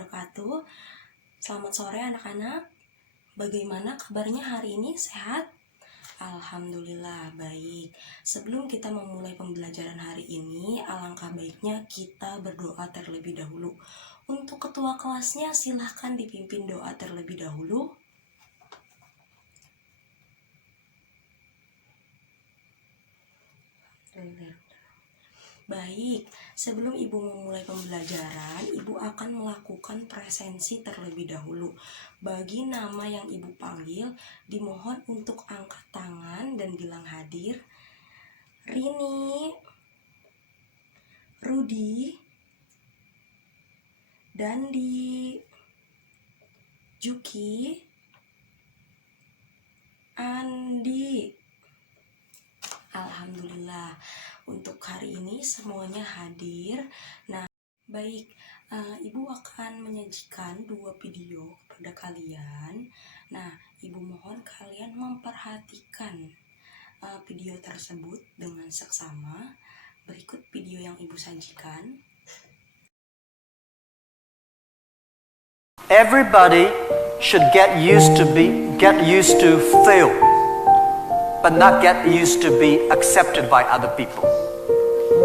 wabarakatuh. Selamat sore anak-anak. Bagaimana kabarnya hari ini? Sehat? Alhamdulillah baik. Sebelum kita memulai pembelajaran hari ini, alangkah baiknya kita berdoa terlebih dahulu. Untuk ketua kelasnya silahkan dipimpin doa terlebih dahulu. Baik, sebelum Ibu memulai pembelajaran, Ibu akan melakukan presensi terlebih dahulu. Bagi nama yang Ibu panggil, dimohon untuk angkat tangan dan bilang hadir. Rini, Rudi, Dandi, Juki, Andi. Alhamdulillah, untuk hari ini semuanya hadir. Nah, baik, Ibu akan menyajikan 2 video kepada kalian. Nah, Ibu mohon kalian memperhatikan video tersebut dengan seksama. Berikut video yang Ibu sajikan. Everybody should get used to fail, but not get used to be accepted by other people.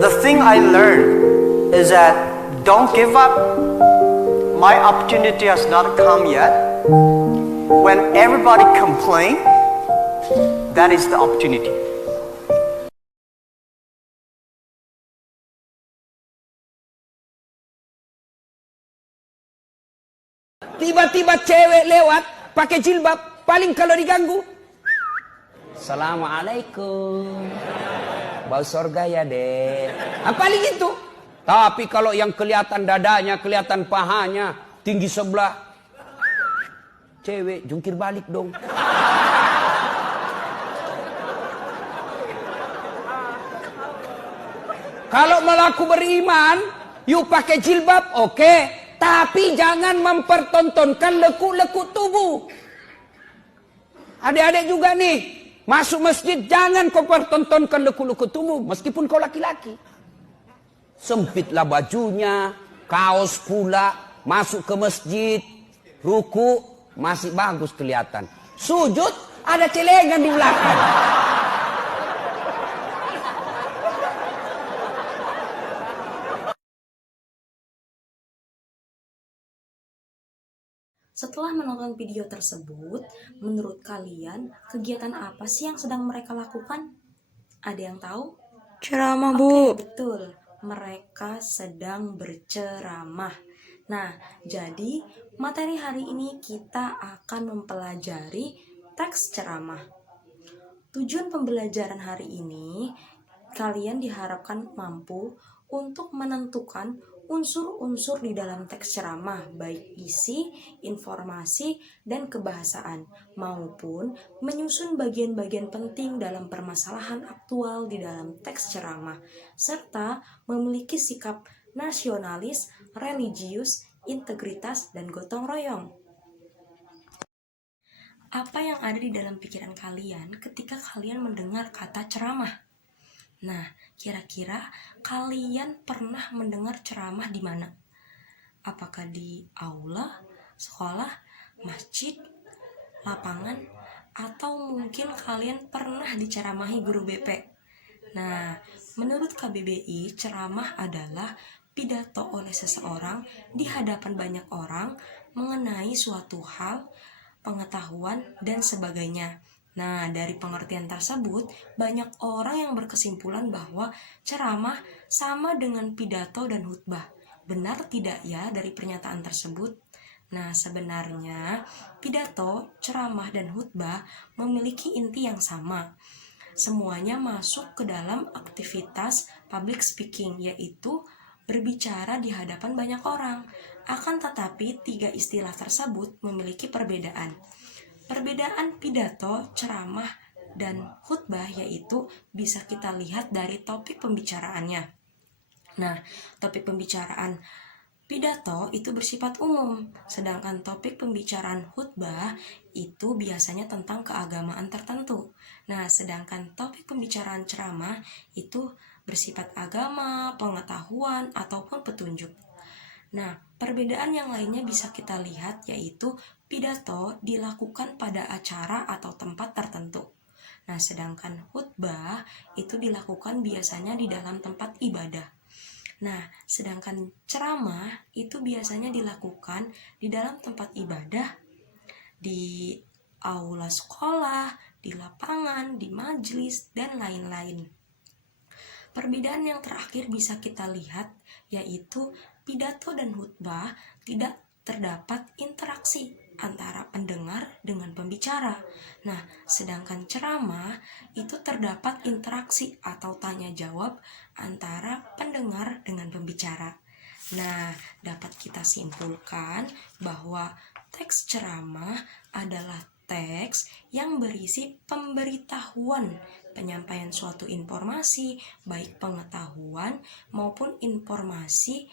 The thing I learned is that don't give up. My opportunity has not come yet. When everybody complain, that is the opportunity. Tiba-tiba cewek lewat pakai jilbab, paling kalau diganggu, Assalamualaikum, bau surga ya deh. Paling itu. Tapi kalau yang kelihatan dadanya, kelihatan pahanya, tinggi sebelah, cewek jungkir balik dong. Kalau melaku beriman, yuk pakai jilbab, oke. Tapi jangan mempertontonkan lekuk-lekuk tubuh. Adik-adik juga nih, masuk masjid jangan kau pertontonkan lekuk-lekuk tubuh, meskipun kau laki-laki. Sempitlah bajunya, kaos pula, masuk ke masjid, ruku masih bagus kelihatan. Sujud ada celengan di belakang. Setelah menonton video tersebut, menurut kalian kegiatan apa sih yang sedang mereka lakukan? Ada yang tahu? Ceramah, Bu. Oke, betul. Mereka sedang berceramah. Nah, jadi materi hari ini kita akan mempelajari teks ceramah. Tujuan pembelajaran hari ini, kalian diharapkan mampu untuk menentukan unsur-unsur di dalam teks ceramah, baik isi, informasi, dan kebahasaan, maupun menyusun bagian-bagian penting dalam permasalahan aktual di dalam teks ceramah, serta memiliki sikap nasionalis, religius, integritas, dan gotong royong. Apa yang ada di dalam pikiran kalian ketika kalian mendengar kata ceramah? Nah, kira-kira kalian pernah mendengar ceramah di mana? Apakah di aula, sekolah, masjid, lapangan, atau mungkin kalian pernah diceramahi guru BP? Nah, menurut KBBI, ceramah adalah pidato oleh seseorang di hadapan banyak orang mengenai suatu hal, pengetahuan, dan sebagainya. Nah, dari pengertian tersebut, banyak orang yang berkesimpulan bahwa ceramah sama dengan pidato dan khutbah. Benar tidak ya dari pernyataan tersebut? Nah, sebenarnya pidato, ceramah, dan khutbah memiliki inti yang sama. Semuanya masuk ke dalam aktivitas public speaking, yaitu berbicara di hadapan banyak orang. Akan tetapi, 3 istilah tersebut memiliki perbedaan. Perbedaan pidato, ceramah, dan khutbah yaitu bisa kita lihat dari topik pembicaraannya. Nah, topik pembicaraan pidato itu bersifat umum, sedangkan topik pembicaraan khutbah itu biasanya tentang keagamaan tertentu. Nah, sedangkan topik pembicaraan ceramah itu bersifat agama, pengetahuan, ataupun petunjuk. Nah, perbedaan yang lainnya bisa kita lihat yaitu pidato dilakukan pada acara atau tempat tertentu. Nah, sedangkan khutbah itu dilakukan biasanya di dalam tempat ibadah. Nah, sedangkan ceramah itu biasanya dilakukan di dalam tempat ibadah, di aula sekolah, di lapangan, di majelis, dan lain-lain. Perbedaan yang terakhir bisa kita lihat yaitu pidato dan khutbah tidak terdapat interaksi antara pendengar dengan pembicara. Nah, sedangkan ceramah itu terdapat interaksi atau tanya jawab antara pendengar dengan pembicara. Nah, dapat kita simpulkan bahwa teks ceramah adalah teks yang berisi pemberitahuan, penyampaian suatu informasi, baik pengetahuan maupun informasi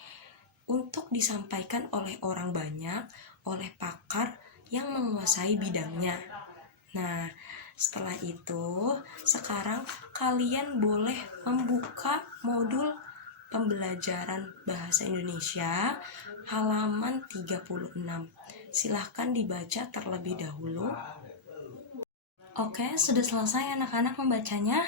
untuk disampaikan oleh orang banyak, oleh pakar yang menguasai bidangnya. Nah, setelah itu, sekarang kalian boleh membuka modul pembelajaran bahasa Indonesia halaman 36. Silahkan dibaca terlebih dahulu. Oke, sudah selesai anak-anak membacanya?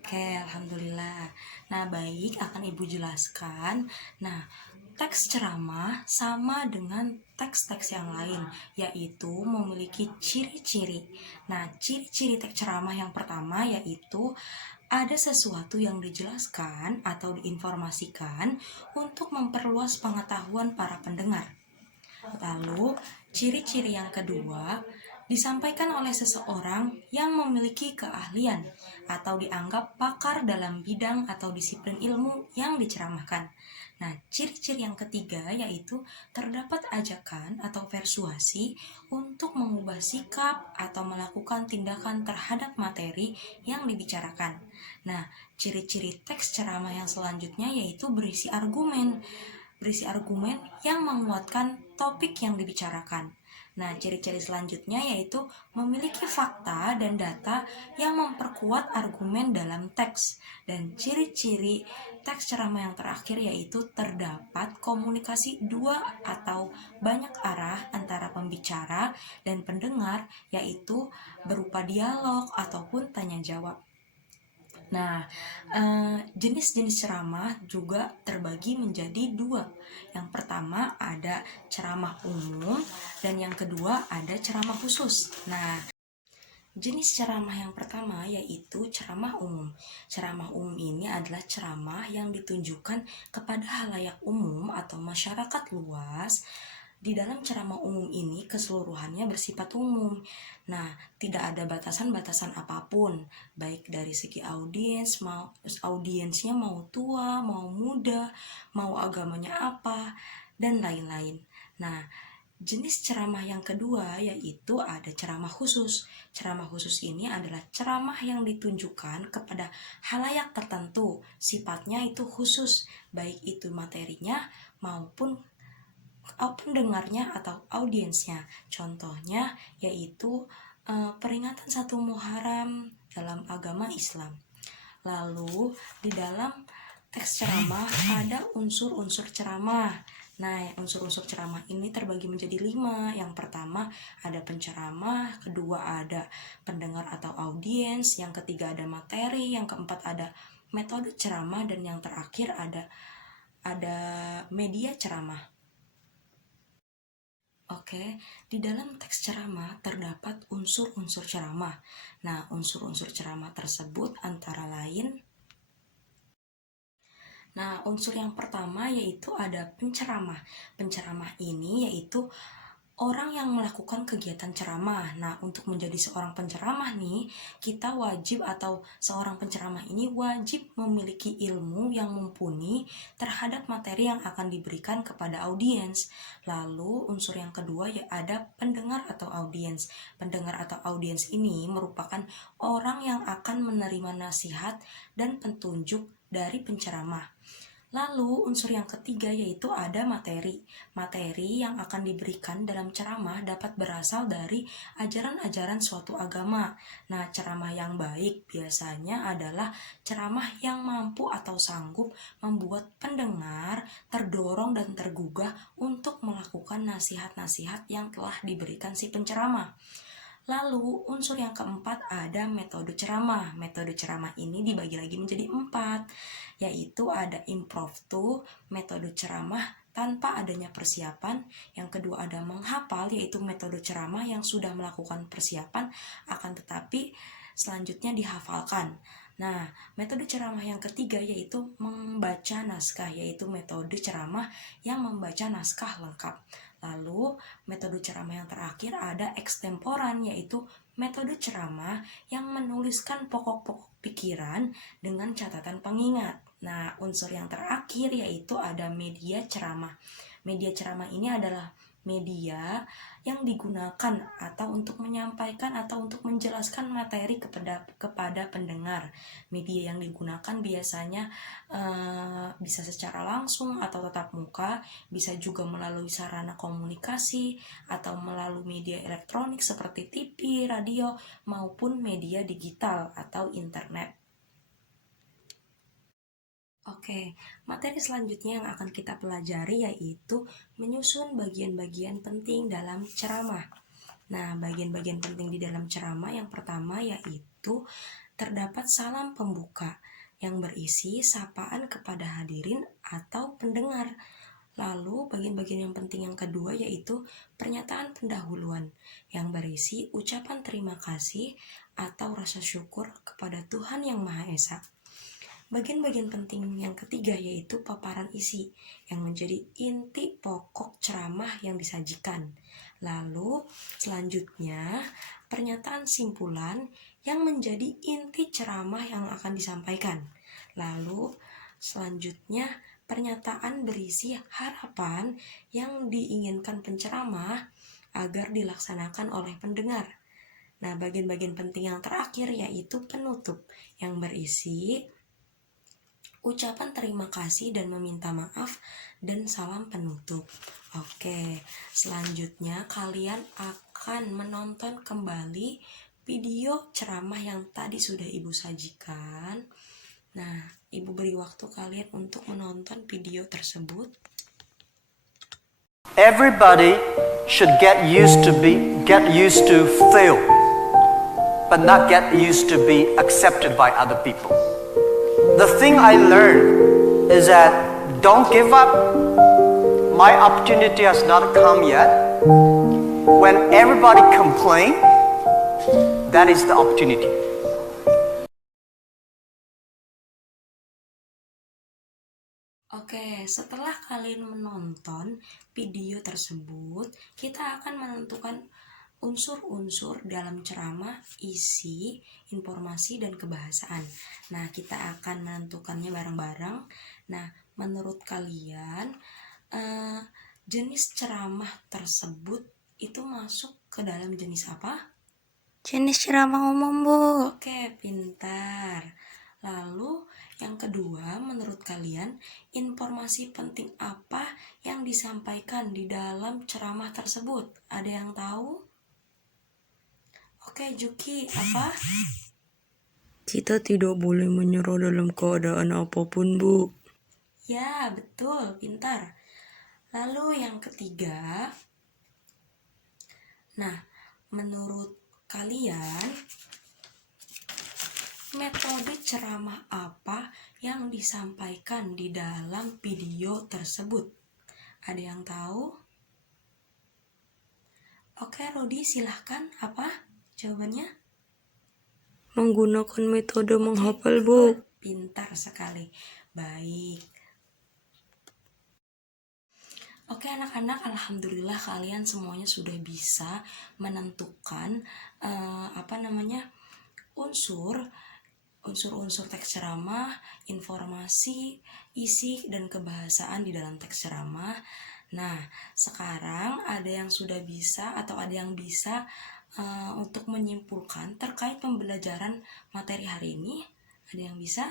Oke, alhamdulillah. Nah, baik, akan Ibu jelaskan. Nah, teks ceramah sama dengan teks-teks yang lain, yaitu memiliki ciri-ciri. Nah, ciri-ciri teks ceramah yang pertama yaitu ada sesuatu yang dijelaskan atau diinformasikan untuk memperluas pengetahuan para pendengar. Lalu, ciri-ciri yang kedua disampaikan oleh seseorang yang memiliki keahlian atau dianggap pakar dalam bidang atau disiplin ilmu yang diceramahkan. Nah, ciri-ciri yang ketiga yaitu terdapat ajakan atau persuasi untuk mengubah sikap atau melakukan tindakan terhadap materi yang dibicarakan. Nah, ciri-ciri teks ceramah yang selanjutnya yaitu berisi argumen yang menguatkan topik yang dibicarakan. Nah, ciri-ciri selanjutnya yaitu memiliki fakta dan data yang memperkuat argumen dalam teks. Dan ciri-ciri teks ceramah yang terakhir yaitu terdapat komunikasi dua atau banyak arah antara pembicara dan pendengar, yaitu berupa dialog ataupun tanya jawab. Nah, jenis-jenis ceramah juga terbagi menjadi dua. Yang pertama ada ceramah umum dan yang kedua ada ceramah khusus. Nah, jenis ceramah yang pertama yaitu ceramah umum. Ceramah umum ini adalah ceramah yang ditunjukkan kepada halayak umum atau masyarakat luas. Di dalam ceramah umum ini keseluruhannya bersifat umum. Nah, tidak ada batasan-batasan apapun, baik dari segi audiensnya mau tua, mau muda, mau agamanya apa, dan lain-lain. Nah, jenis ceramah yang kedua yaitu ada ceramah khusus. Ceramah khusus ini adalah ceramah yang ditunjukkan kepada halayak tertentu. Sifatnya itu khusus, baik itu materinya maupun pendengarnya atau audiensnya. Contohnya yaitu peringatan 1 Muharram dalam agama Islam. Lalu di dalam teks ceramah ada unsur-unsur ceramah. Nah, unsur-unsur ceramah ini terbagi menjadi 5. Yang pertama ada penceramah, kedua ada pendengar atau audiens, yang ketiga ada materi, yang keempat ada metode ceramah, dan yang terakhir ada media ceramah. Oke, di dalam teks ceramah terdapat unsur-unsur ceramah. Nah, unsur-unsur ceramah tersebut antara lain. Nah, unsur yang pertama yaitu ada penceramah. Penceramah ini yaitu orang yang melakukan kegiatan ceramah. Nah, untuk menjadi seorang penceramah nih, kita wajib atau seorang penceramah ini wajib memiliki ilmu yang mumpuni terhadap materi yang akan diberikan kepada audiens. Lalu, unsur yang kedua ya ada pendengar atau audiens. Pendengar atau audiens ini merupakan orang yang akan menerima nasihat dan petunjuk dari penceramah. Lalu unsur yang ketiga yaitu ada materi. Materi yang akan diberikan dalam ceramah dapat berasal dari ajaran-ajaran suatu agama. Nah, ceramah yang baik biasanya adalah ceramah yang mampu atau sanggup membuat pendengar terdorong dan tergugah untuk melakukan nasihat-nasihat yang telah diberikan si penceramah. Lalu unsur yang keempat ada metode ceramah. Metode ceramah ini dibagi lagi menjadi 4, yaitu ada impromptu, metode ceramah tanpa adanya persiapan. Yang kedua ada menghafal, yaitu metode ceramah yang sudah melakukan persiapan akan tetapi selanjutnya dihafalkan. Nah, metode ceramah yang ketiga yaitu membaca naskah, yaitu metode ceramah yang membaca naskah lengkap. Lalu, metode ceramah yang terakhir ada ekstemporan, yaitu metode ceramah yang menuliskan pokok-pokok pikiran dengan catatan pengingat. Nah, unsur yang terakhir yaitu ada media ceramah. Media ceramah ini adalah media yang digunakan atau untuk menyampaikan atau untuk menjelaskan materi kepada pendengar. Media yang digunakan biasanya bisa secara langsung atau tatap muka, bisa juga melalui sarana komunikasi atau melalui media elektronik seperti TV, radio, maupun media digital atau internet. Oke, materi selanjutnya yang akan kita pelajari yaitu menyusun bagian-bagian penting dalam ceramah. Nah, bagian-bagian penting di dalam ceramah yang pertama yaitu terdapat salam pembuka yang berisi sapaan kepada hadirin atau pendengar. Lalu, bagian-bagian yang penting yang kedua yaitu pernyataan pendahuluan yang berisi ucapan terima kasih atau rasa syukur kepada Tuhan Yang Maha Esa. Bagian-bagian penting yang ketiga yaitu paparan isi yang menjadi inti pokok ceramah yang disajikan. Lalu selanjutnya pernyataan simpulan yang menjadi inti ceramah yang akan disampaikan. Lalu selanjutnya pernyataan berisi harapan yang diinginkan penceramah agar dilaksanakan oleh pendengar. Nah, bagian-bagian penting yang terakhir yaitu penutup yang berisi ucapan terima kasih dan meminta maaf dan salam penutup. Oke, selanjutnya kalian akan menonton kembali video ceramah yang tadi sudah Ibu sajikan. Nah, Ibu beri waktu kalian untuk menonton video tersebut. Everybody should get used to fail, but not get used to be accepted by other people. The thing I learned is that don't give up. My opportunity has not come yet. When everybody complain, that is the opportunity. Oke, setelah kalian menonton video tersebut, kita akan menentukan unsur-unsur dalam ceramah, isi, informasi, dan kebahasaan. Nah, kita akan menentukannya bareng-bareng. Nah, menurut kalian, jenis ceramah tersebut itu masuk ke dalam jenis apa? Jenis ceramah umum, Bu. Oke, pintar. Lalu, yang kedua, menurut kalian, informasi penting apa yang disampaikan di dalam ceramah tersebut? Ada yang tahu? Oke, Juki, apa? Kita tidak boleh menyerah dalam keadaan apapun, Bu. Ya, betul, pintar. Lalu yang ketiga, nah, menurut kalian, metode ceramah apa yang disampaikan di dalam video tersebut? Ada yang tahu? Oke, Rodi, silahkan. Apa jawabannya? Menggunakan metode menghafal, Bu. Pintar sekali. Baik. Oke anak-anak, alhamdulillah kalian semuanya sudah bisa menentukan unsur-unsur teks ceramah, informasi, isi, dan kebahasaan di dalam teks ceramah. Nah, sekarang ada yang sudah bisa atau ada yang bisa untuk menyimpulkan terkait pembelajaran materi hari ini? Ada yang bisa?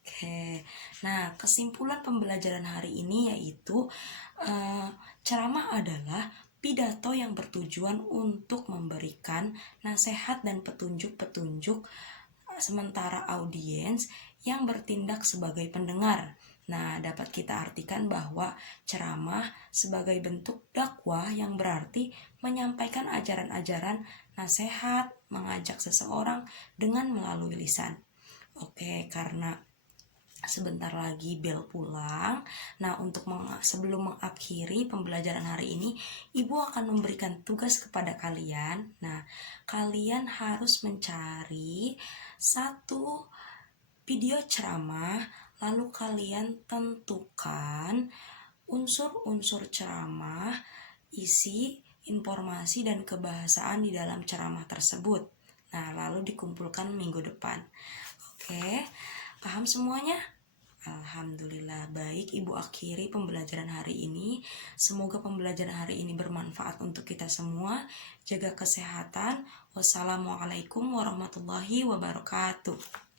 Oke, nah kesimpulan pembelajaran hari ini yaitu ceramah adalah pidato yang bertujuan untuk memberikan nasihat dan petunjuk-petunjuk sementara audiens yang bertindak sebagai pendengar. Nah, dapat kita artikan bahwa ceramah sebagai bentuk dakwah yang berarti menyampaikan ajaran-ajaran nasihat, mengajak seseorang dengan melalui lisan. Oke, karena sebentar lagi bel pulang. Nah, sebelum mengakhiri pembelajaran hari ini, Ibu akan memberikan tugas kepada kalian. Nah, kalian harus mencari satu video ceramah, lalu kalian tentukan unsur-unsur ceramah, isi, informasi, dan kebahasaan di dalam ceramah tersebut. Nah, lalu dikumpulkan minggu depan. Oke, paham semuanya? Alhamdulillah, baik. Ibu akhiri pembelajaran hari ini. Semoga pembelajaran hari ini bermanfaat untuk kita semua. Jaga kesehatan. Wassalamualaikum warahmatullahi wabarakatuh.